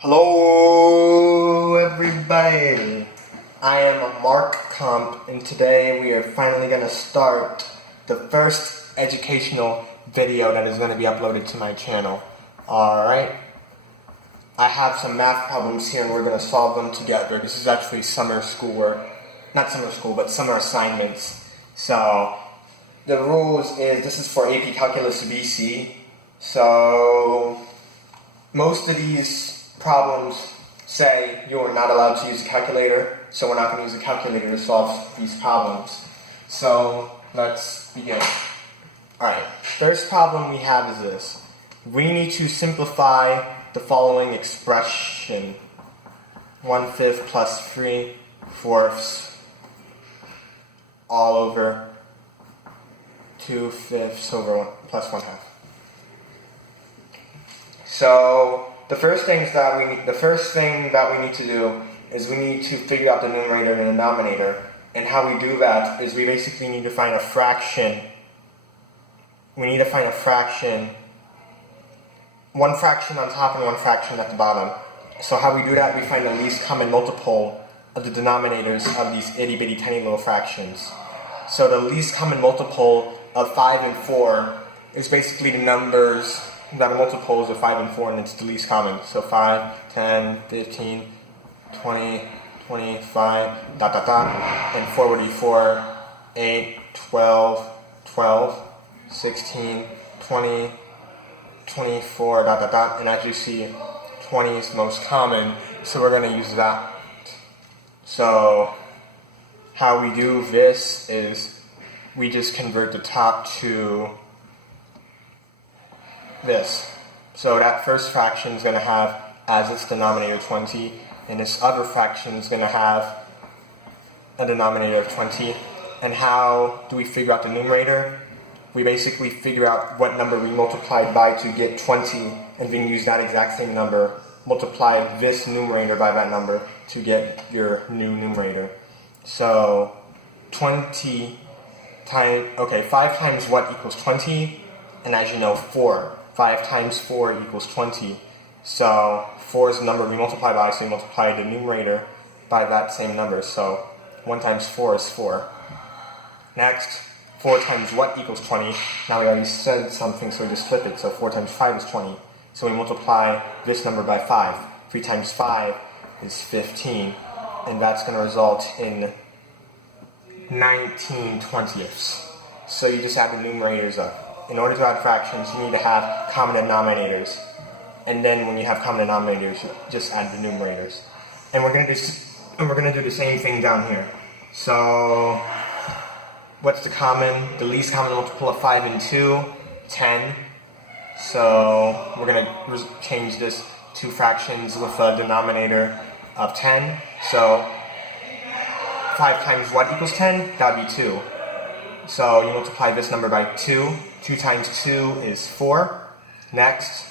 Hello everybody, I am MarcComp and today we are finally going to start the first educational video that is going to be uploaded to my channel. Alright, I have some math problems here and we're going to solve them together. This is actually summer schoolwork, not summer school but summer assignments. So the rules is this is for AP Calculus BC, so most of these problems say you are not allowed to use a calculator, so we're not going to use a calculator to solve these problems. So let's begin. Alright, first problem we have is this. We need to simplify the following expression. 1/5 plus 3/4 all over 2/5 over 1 plus 1/2. So the first thing that we need to do is we need to figure out the numerator and the denominator. And how we do that is we basically need to find a fraction. We need to find a fraction, one fraction on top and one fraction at the bottom. So how we do that, we find the least common multiple of the denominators of these itty bitty tiny little fractions. So the least common multiple of 5 and 4 is basically the numbers that are multiples of 5 and 4, and it's the least common. So 5, 10, 15, 20, 25, dot dot dot, and 4 would be 4, 8, 12, 12, 16, 20, 24, dot dot dot, and as you see, 20 is the most common, so we're going to use that. So how we do this is we just convert the top to this. So that first fraction is going to have as its denominator 20, and this other fraction is going to have a denominator of 20. And how do we figure out the numerator? We basically figure out what number we multiplied by to get 20, and then use that exact same number, multiply this numerator by that number to get your new numerator. So 20 times, 5 times what equals 20? And as you know, 4. 5 times 4 equals 20. So 4 is the number we multiply by, so we multiply the numerator by that same number. So 1 times 4 is 4. Next, 4 times what equals 20? Now we already said something, so we just flip it. So 4 times 5 is 20. So we multiply this number by 5. 3 times 5 is 15. And that's going to result in 19 20ths. So you just add the numerators up. In order to add fractions, you need to have common denominators. And then when you have common denominators, you just add the numerators. And we're going to do the same thing down here. So what's the least common multiple of 5 and 2? 10. So we're going to change this to fractions with a denominator of 10. So 5 times what equals 10? That would be 2. So you multiply this number by 2. 2 times 2 is 4. Next,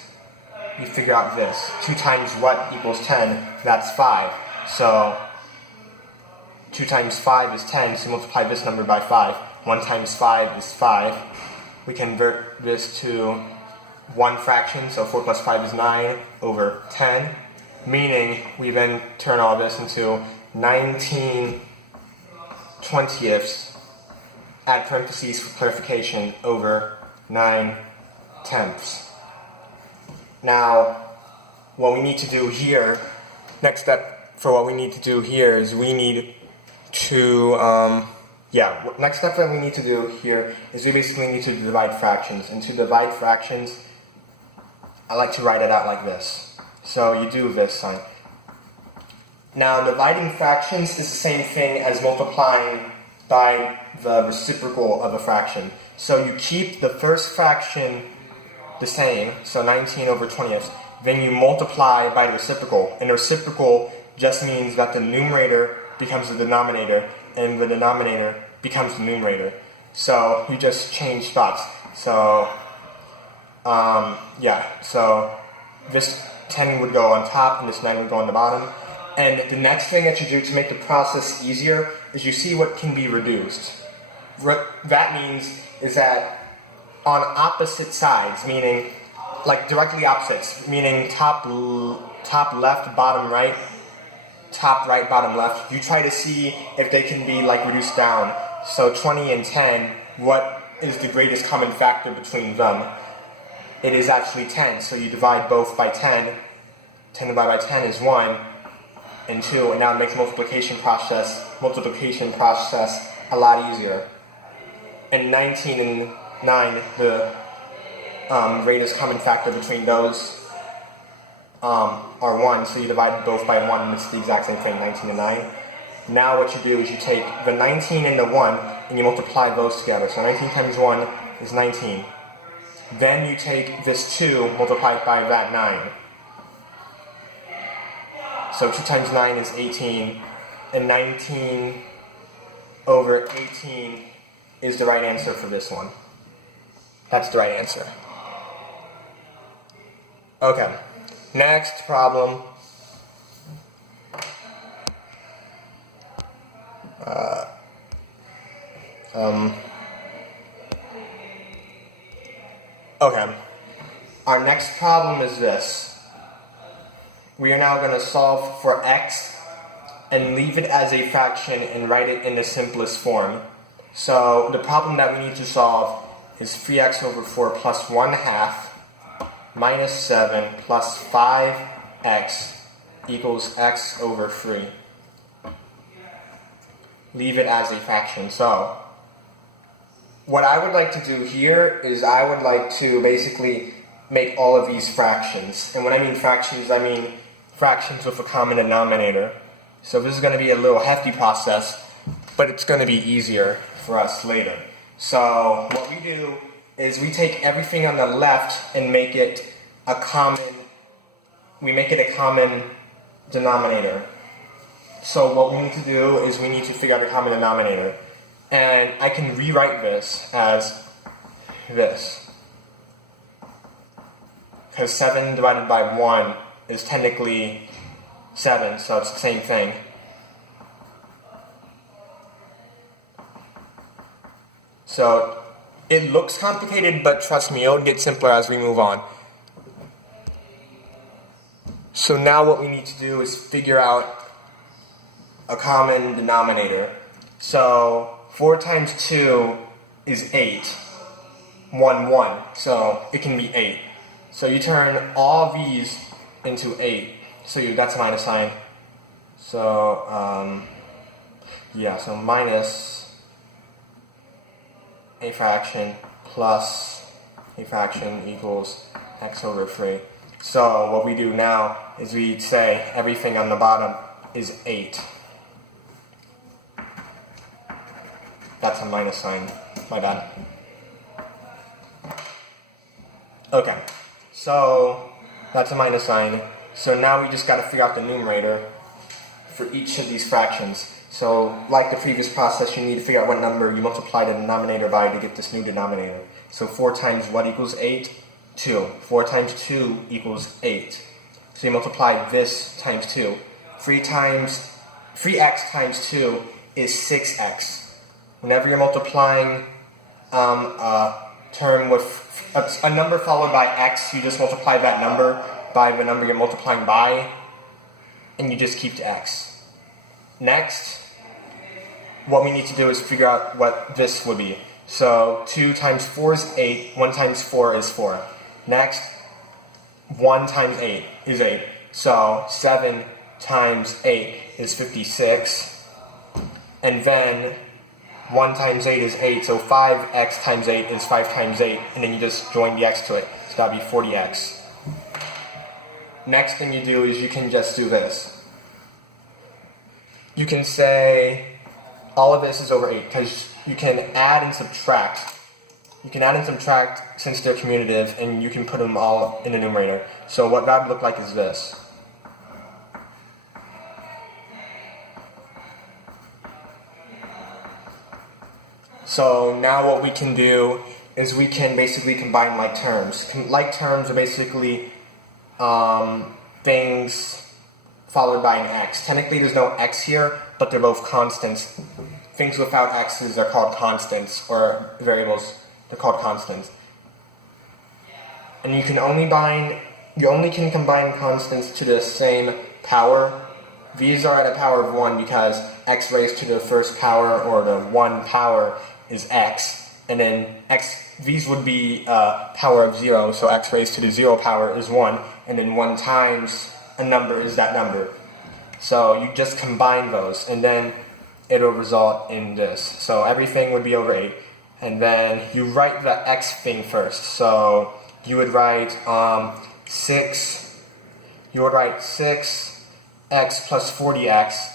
you figure out this. 2 times what equals 10? That's 5. So 2 times 5 is 10, so multiply this number by 5. 1 times 5 is 5. We convert this to one fraction, so 4 plus 5 is 9 over 10. Meaning, we then turn all this into 19 20ths, add parentheses for clarification, over 9 tenths. Next step for what we need to do here is we basically need to divide fractions. And to divide fractions, I like to write it out like this. So you do this sign. Now, dividing fractions is the same thing as multiplying by the reciprocal of a fraction. So you keep the first fraction the same, so 19 over 20ths. Then you multiply by the reciprocal. And the reciprocal just means that the numerator becomes the denominator, and the denominator becomes the numerator. So you just change spots. So, so this 10 would go on top, and this 9 would go on the bottom. And the next thing that you do to make the process easier is you see what can be reduced. What that means is that on opposite sides, meaning like directly opposites, meaning top left, bottom right, top right, bottom left. You try to see if they can be like reduced down. So 20 and 10, what is the greatest common factor between them? It is actually 10, so you divide both by 10. 10 divided by 10 is 1 and 2, and now it makes multiplication process a lot easier. And 19 and 9, the greatest common factor between those are 1, so you divide both by 1, and it's the exact same thing, 19 and 9. Now what you do is you take the 19 and the 1, and you multiply those together. So 19 times 1 is 19. Then you take this 2, multiply it by that 9. So 2 times 9 is 18, and 19 over 18 is the right answer for this one. That's the right answer. Okay, next problem. Okay, our next problem is this. We are now going to solve for x and leave it as a fraction and write it in the simplest form. So the problem that we need to solve is 3x over 4 plus 1/2 minus 7 plus 5x equals x over 3. Leave it as a fraction. So what I would like to do here is I would like to basically make all of these fractions. And when I mean fractions, I mean fractions with a common denominator. So this is going to be a little hefty process, but it's going to be easier for us later. So what we do is we take everything on the left and make it a common denominator. So what we need to do is we need to figure out a common denominator. And I can rewrite this as this. Because 7 divided by 1 is technically 7, so it's the same thing. So it looks complicated, but trust me, it'll get simpler as we move on. So now what we need to do is figure out a common denominator. So 4 times 2 is 8. 1, 1. So it can be 8. So you turn all these into 8. So that's a minus sign. So, so minus a fraction plus a fraction equals x over 3. So what we do now is we say everything on the bottom is 8. That's a minus sign. My bad. Okay. So that's a minus sign. So now we just got to figure out the numerator for each of these fractions. So like the previous process, you need to figure out what number you multiply the denominator by to get this new denominator. So 4 times what equals 8? 2. 4 times 2 equals 8. So you multiply this times 2. 3x times 2 is 6x. Whenever you're multiplying a term with a number followed by x, you just multiply that number by the number you're multiplying by, and you just keep to x. Next, what we need to do is figure out what this would be. So 2 times 4 is 8, 1 times 4 is 4. Next, 1 times 8 is 8. So 7 times 8 is 56. And then 1 times 8 is 8, so 5x times 8 is 5 times 8, and then you just join the x to it. So that would be 40x. Next thing you do is you can just do this. You can say all of this is over 8, because you can add and subtract. You can add and subtract since they're commutative, and you can put them all in the numerator. So what that would look like is this. So now what we can do is we can basically combine like terms. Like terms are basically things followed by an x. Technically there's no x here, but they're both constants. Things without x's are called constants, or variables, they're called constants. and you only can combine constants to the same power. These are at a power of 1 because x raised to the first power, or the 1 power, is x. And then these would be power of 0, so x raised to the 0 power is 1. And then 1 times a number is that number. So you just combine those, and then it'll result in this. So everything would be over 8. And then you write the x thing first. So you would write 6 x plus 40x,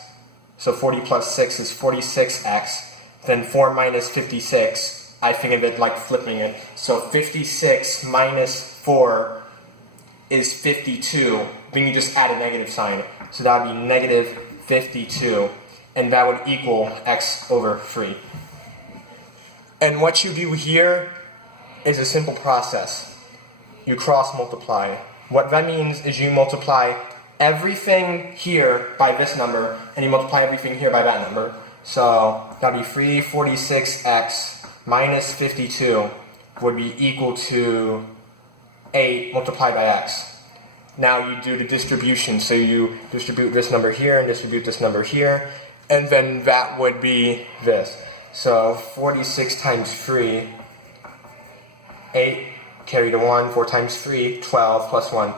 so 40 plus 6 is 46x, then 4 minus 56, I think of it like flipping it, so 56 minus 4 is 52, then you just add a negative sign, so that would be negative 52, and that would equal x over 3. And what you do here is a simple process. You cross multiply. What that means is you multiply everything here by this number, and you multiply everything here by that number. So that would be 346x minus 52 would be equal to 8 multiplied by x. Now you do the distribution, so you distribute this number here and distribute this number here, and then that would be this. So 46 times 3, 8, carry the 1, 4 times 3, 12, plus 1,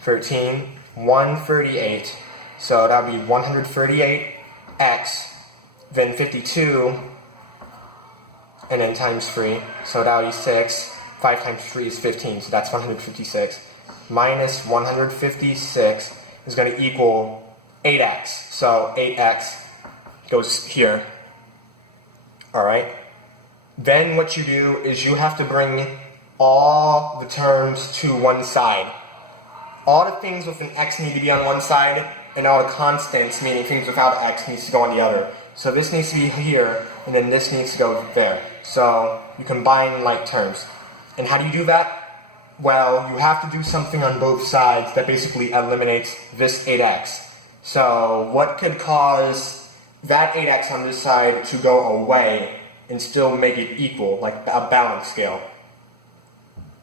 13, 138, so that would be 138x, then 52, and then times 3, so that would be 6, 5 times 3 is 15, so that's 156, minus 156 is going to equal 8x, so 8x goes here, alright? Then what you do is you have to bring all the terms to one side. All the things with an x need to be on one side, and all the constants, meaning things without x, needs to go on the other. So this needs to be here, and then this needs to go there. So you combine like terms. And how do you do that? Well, you have to do something on both sides that basically eliminates this 8x. So what could cause that 8x on this side to go away and still make it equal, like a balance scale?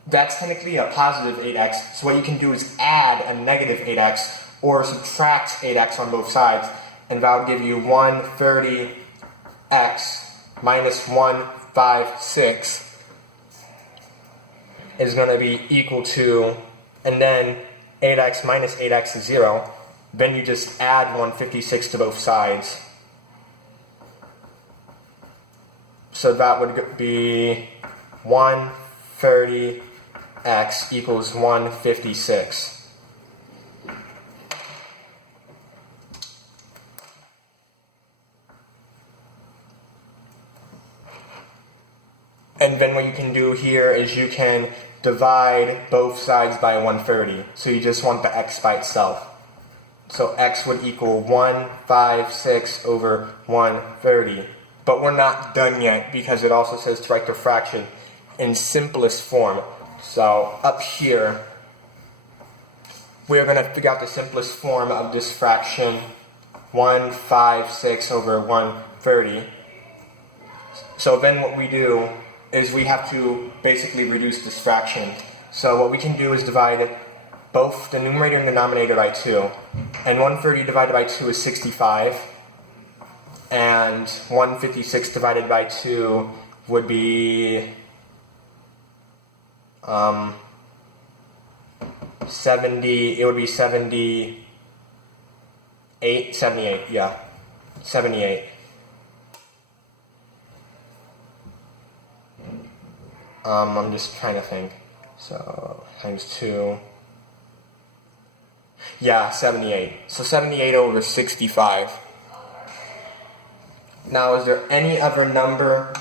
That's technically a positive 8x, so what you can do is add a negative 8x, or subtract 8x on both sides, and that will give you 130x minus 156 is going to be equal to, and then 8x minus 8x is 0, then you just add 156 to both sides. So that would be 130x equals 156. And then what you can do here is you can divide both sides by 130. So you just want the x by itself. So x would equal 156 over 130. But we're not done yet because it also says to write the fraction in simplest form. So up here, we're going to figure out the simplest form of this fraction, 156 over 130. So then what we do is we have to basically reduce this fraction. So what we can do is divide both the numerator and denominator by 2. And 130 divided by 2 is 65. And 156 divided by 2 would be 78, yeah, 78. I'm just trying to think. So, times 2. Yeah, 78. So 78 over 65. Now, is there any other number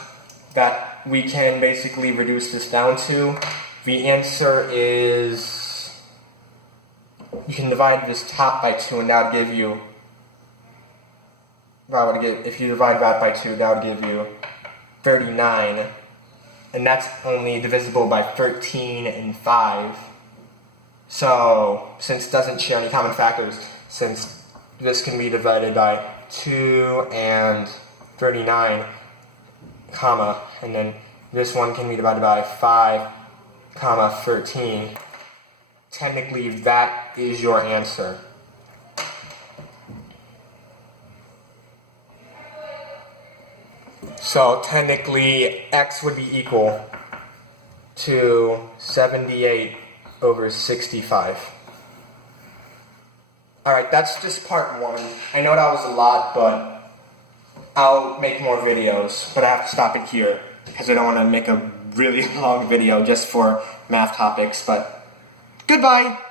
that we can basically reduce this down to? The answer is, you can divide this top by 2, and that would give you, if you divide that by 2, that would give you 39. And that's only divisible by 13 and 5. So, since it doesn't share any common factors, since this can be divided by 2 and 39, comma, and then this one can be divided by 5, comma, 13. technically that is your answer. So technically x would be equal to 78 over 65. Alright, that's just part 1. I know that was a lot, but I'll make more videos, but I have to stop it here because I don't want to make a really long video just for math topics, but goodbye!